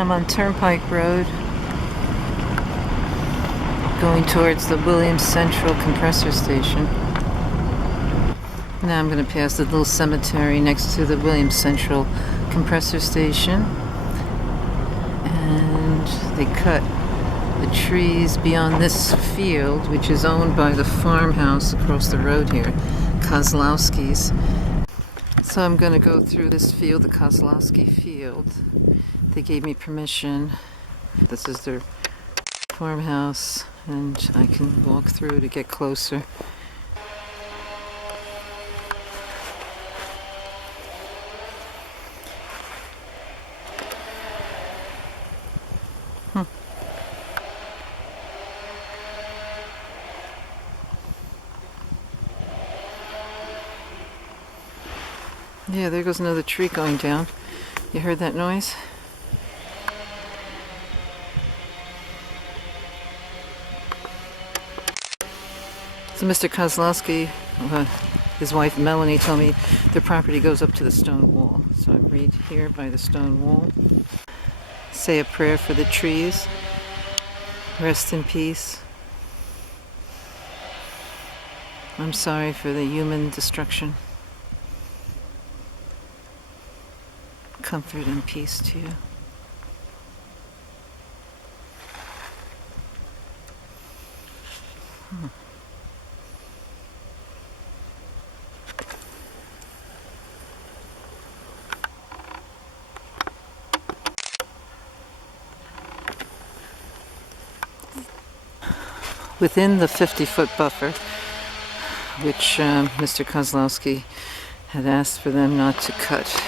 I'm on Turnpike Road, going towards the Williams Central compressor station. Now I'm going to pass the little cemetery next to the Williams Central compressor station. And they cut the trees beyond this field, which is owned by the farmhouse across the road here, Kozlowski's. So I'm going to go through this field, the Kozlowski field. They gave me permission. This is their farmhouse, and I can walk through to get closer. Yeah, there goes another tree going down. You heard that noise? So Mr. Kozlowski, his wife Melanie told me their property goes up to the stone wall. So I read here by the stone wall. Say a prayer for the trees. Rest in peace. I'm sorry for the human destruction. Comfort and peace to you. Within the 50-foot buffer, which Mr. Kozlowski had asked for them not to cut.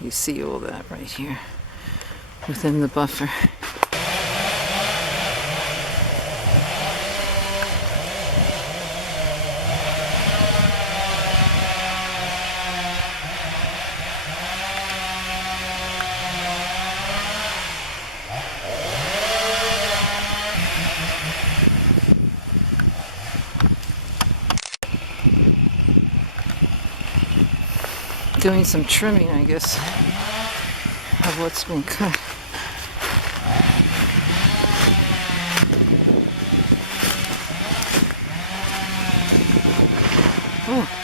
You see all that right here, within the buffer. Doing some trimming, I guess, of what's been cut. Oh.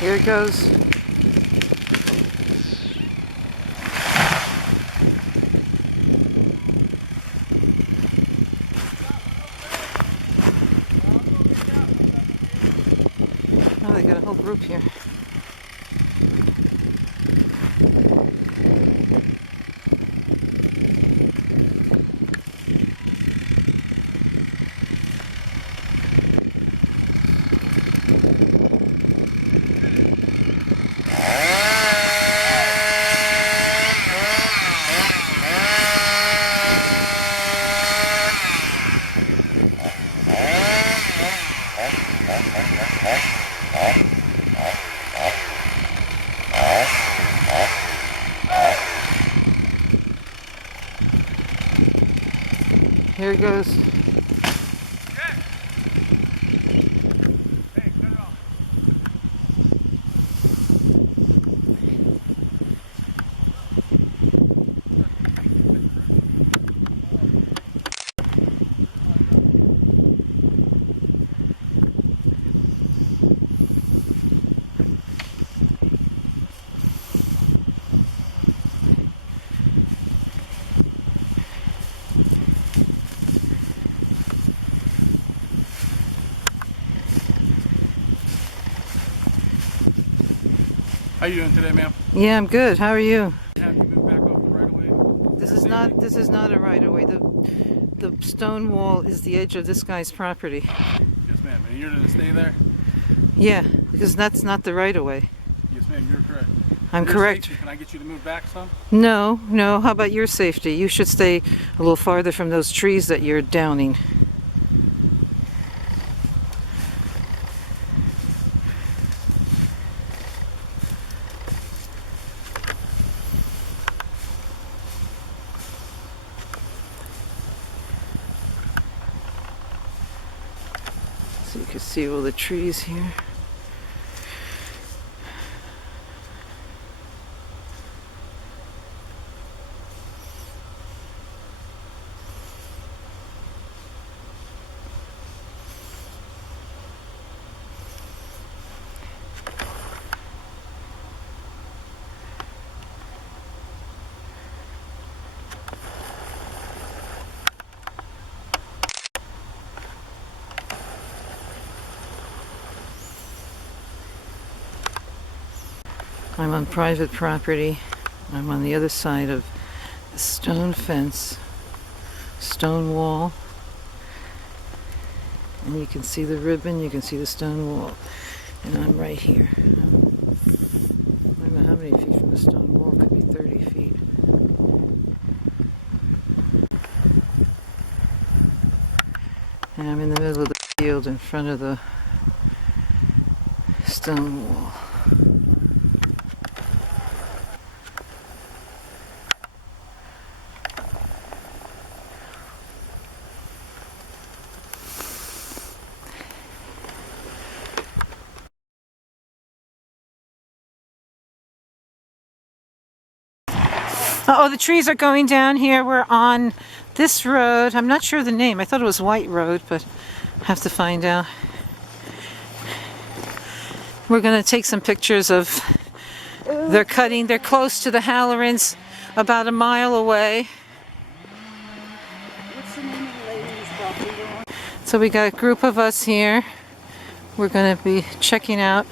Here it goes. Oh, they got a whole group here. Here it goes. How you doing today, ma'am? Yeah, I'm good. How are you? Have you moved back off the right of way? This is not a right of way. The stone wall is the edge of this guy's property. Yes, ma'am. And you're going to stay there? Yeah, because that's not the right of way. Yes, ma'am. You're correct. I'm For your correct. safety, can I get you to move back some? No. How about your safety? You should stay a little farther from those trees that you're downing. So you can see all the trees here. I'm on private property. I'm on the other side of the stone fence, stone wall. And you can see the ribbon, you can see the stone wall. And I'm right here. I don't know how many feet from the stone wall, it could be 30 feet. And I'm in the middle of the field in front of the stone wall. Oh, the trees are going down here. We're on this road. I'm not sure the name. I thought it was White Road, but I have to find out. We're going to take some pictures of their cutting. They're close to the Hollerans, about a mile away. What's the name of the lady's property? So we got a group of us here. We're going to be checking out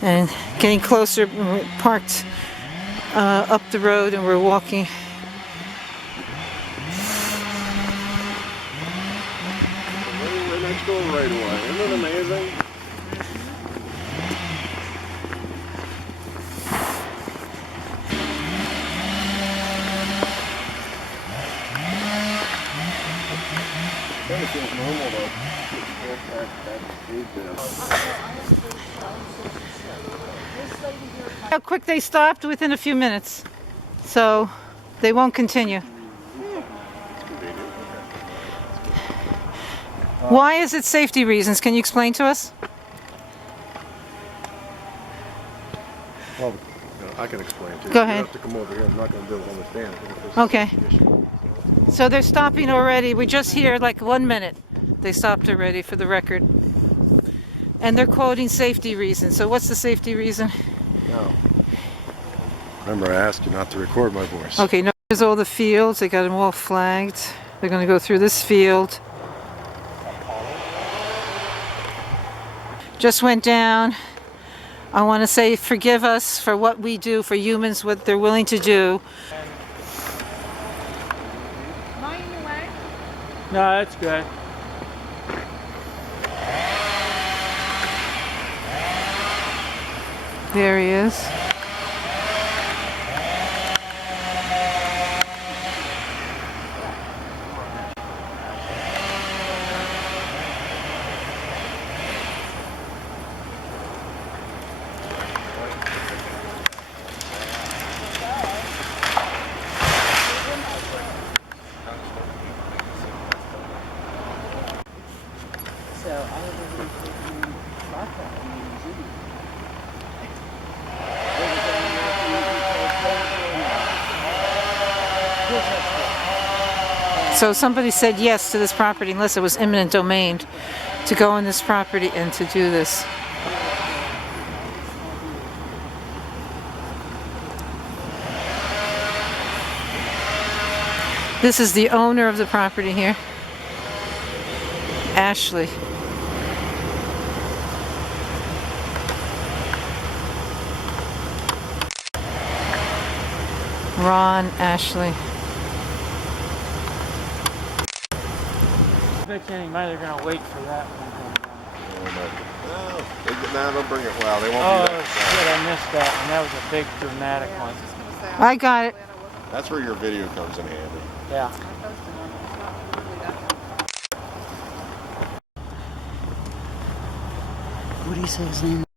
and getting closer. We're parked up the road and we're walking. We're next door right away. Isn't it amazing? It feels normal though. How quick they stopped within a few minutes. So they won't continue. Why is it safety reasons? Can you explain to us? Well, I can explain to you. Go ahead. You have to come over here. I'm not going to be able to understand. Okay. So they're stopping already. We're just here like 1 minute. They stopped already, for the record. And they're quoting safety reasons. So what's the safety reason? No. Remember, I asked you not to record my voice. Okay, no, here's all the fields. They got them all flagged. They're going to go through this field. Just went down. I want to say forgive us for what we do for humans, what they're willing to do. No, that's good. There he is. So somebody said yes to this property unless it was eminent domain to go on this property and to do this. This is the owner of the property here, Ashley. Ron, Ashley. They're gonna wait for that one. No, they'll bring it. Well, they won't Oh do that. shit, I missed that one. That was a big dramatic one. I got it. That's where your video comes in handy. Yeah. What do you say his name?